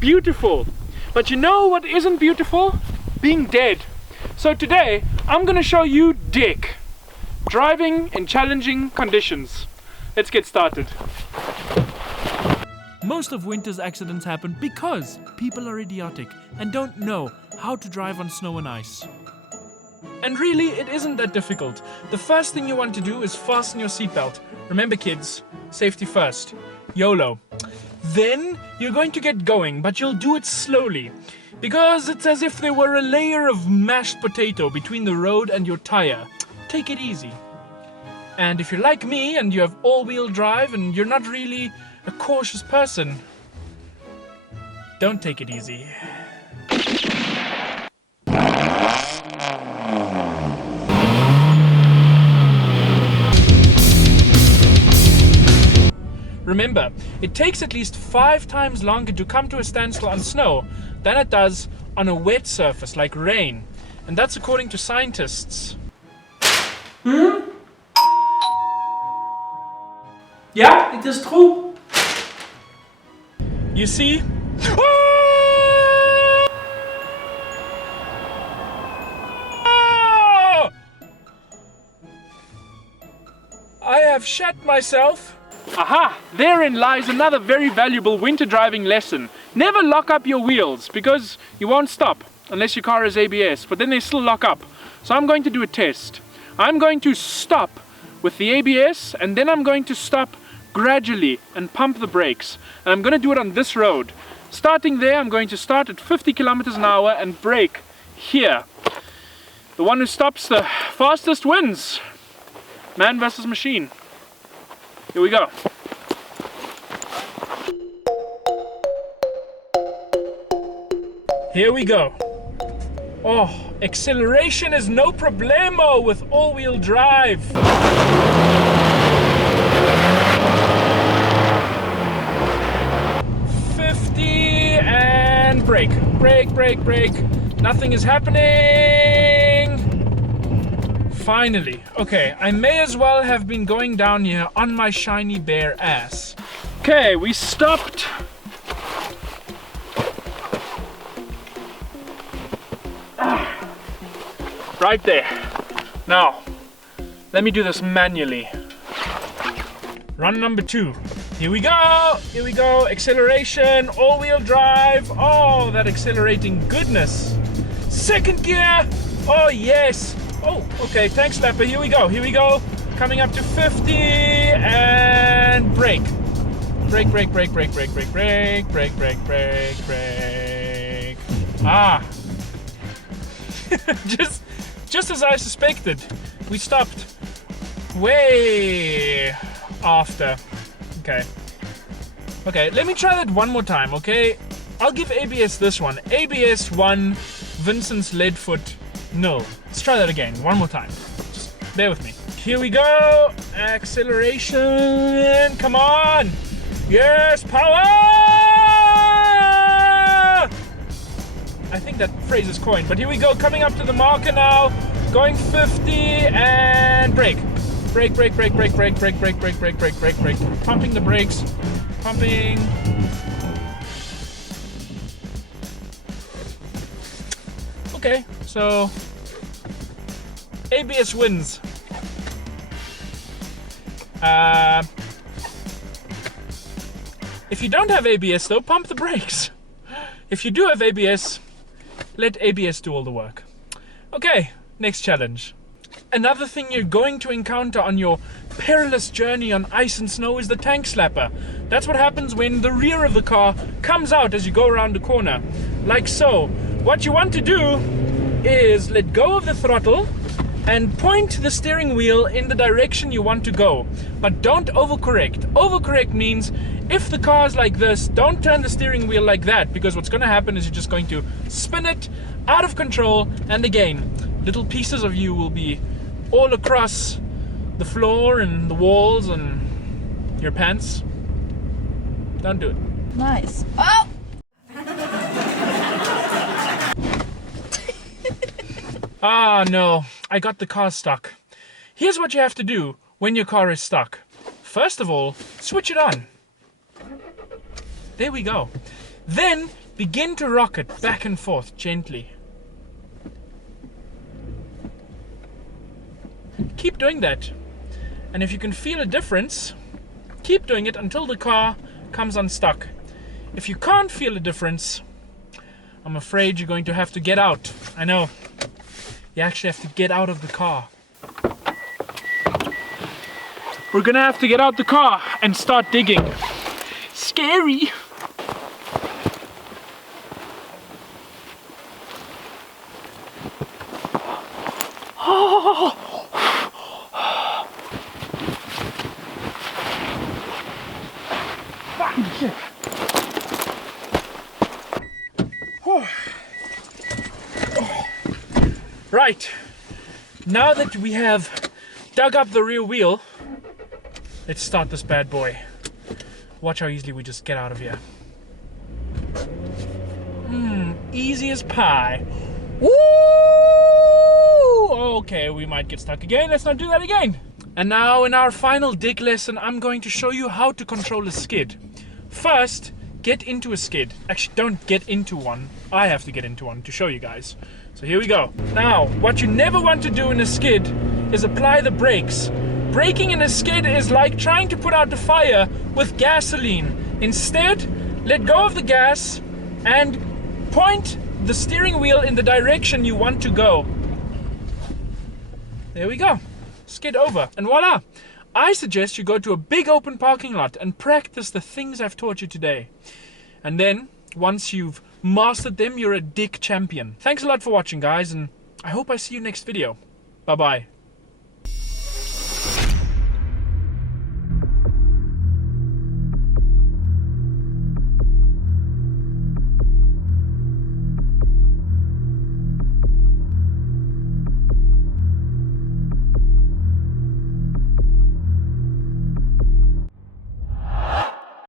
beautiful. But you know what isn't beautiful? Being dead. So today, I'm gonna show you Dick. Driving in challenging conditions. Let's get started. Most of winter's accidents happen because people are idiotic and don't know how to drive on snow and ice. And really, it isn't that difficult. The first thing you want to do is fasten your seatbelt. Remember kids, safety first. YOLO. Then you're going to get going, but you'll do it slowly. Because it's as if there were a layer of mashed potato between the road and your tire. Take it easy. And if you're like me and you have all-wheel drive and you're not really a cautious person, don't take it easy. Remember, it takes at least 5 times longer to come to a standstill on snow than it does on a wet surface like rain. And that's according to scientists. Ja, it is true. You see? I have shat myself. Aha! Therein lies another very valuable winter driving lesson. Never lock up your wheels because you won't stop unless your car has ABS, but then they still lock up. So I'm going to do a test. I'm going to stop with the ABS and then I'm going to stop gradually and pump the brakes. And I'm going to do it on this road. Starting there, I'm going to start at 50 kilometers an hour and brake here. The one who stops the fastest wins. Man versus machine. Here we go. Here we go. Oh, acceleration is no problemo with all-wheel drive. 50 and brake. Brake, brake, brake. Nothing is happening. Finally. Okay, I may as well have been going down here on my shiny bare ass. Okay, we stopped. Right there. Now, let me do this manually. Run number 2. Here we go. Here we go. Acceleration, all-wheel drive. Oh, that accelerating goodness. Second gear. Oh, yes. Oh, okay, thanks Lapper, here we go, coming up to 50 and brake. Brake, brake, brake, brake, brake, brake, brake, brake, brake, brake, brake. Ah. just as I suspected, we stopped way after. Okay, let me try that one more time, okay? I'll give ABS this one. ABS 1, Vincent's Leadfoot 0. Let's try that again, one more time. Just bear with me. Here we go. Acceleration. Come on. Yes, power. I think that phrase is coined, but here we go. Coming up to the marker now. Going 50 and brake. Brake, brake, brake, brake, brake, brake, brake, brake, brake, brake, brake, brake. Pumping the brakes. Pumping. Okay, so ABS wins. If you don't have ABS though, pump the brakes. If you do have ABS, let ABS do all the work. Okay, next challenge. Another thing you're going to encounter on your perilous journey on ice and snow is the tank slapper. That's what happens when the rear of the car comes out as you go around the corner, like so. What you want to do is let go of the throttle and point the steering wheel in the direction you want to go. But don't overcorrect. Overcorrect means if the car is like this, don't turn the steering wheel like that, because what's going to happen is you're just going to spin it out of control, and again, little pieces of you will be all across the floor and the walls and your pants. Don't do it. Nice. Oh! Ah, no, I got the car stuck. Here's what you have to do when your car is stuck. First of all, switch it on. There we go. Then begin to rock it back and forth gently. Keep doing that. And if you can feel a difference, keep doing it until the car comes unstuck. If you can't feel a difference, I'm afraid you're going to have to get out. I know. You actually have to get out of the car. We're gonna have to get out the car and start digging. Scary. Oh. Fucking shit. Oh. Right. Now that we have dug up the rear wheel, let's start this bad boy. Watch how easily we just get out of here. Easy as pie. Woo! Okay, we might get stuck again. Let's not do that again. And now in our final dig lesson, I'm going to show you how to control a skid. First, get into a skid. Actually, don't get into one. I have to get into one to show you guys. So here we go. Now, what you never want to do in a skid is apply the brakes. Braking in a skid is like trying to put out the fire with gasoline. Instead, let go of the gas and point the steering wheel in the direction you want to go. There we go. Skid over. And voila! I suggest you go to a big open parking lot and practice the things I've taught you today. And then, once you've mastered them, you're a dig champion. Thanks a lot for watching, guys, and I hope I see you next video. Bye-bye.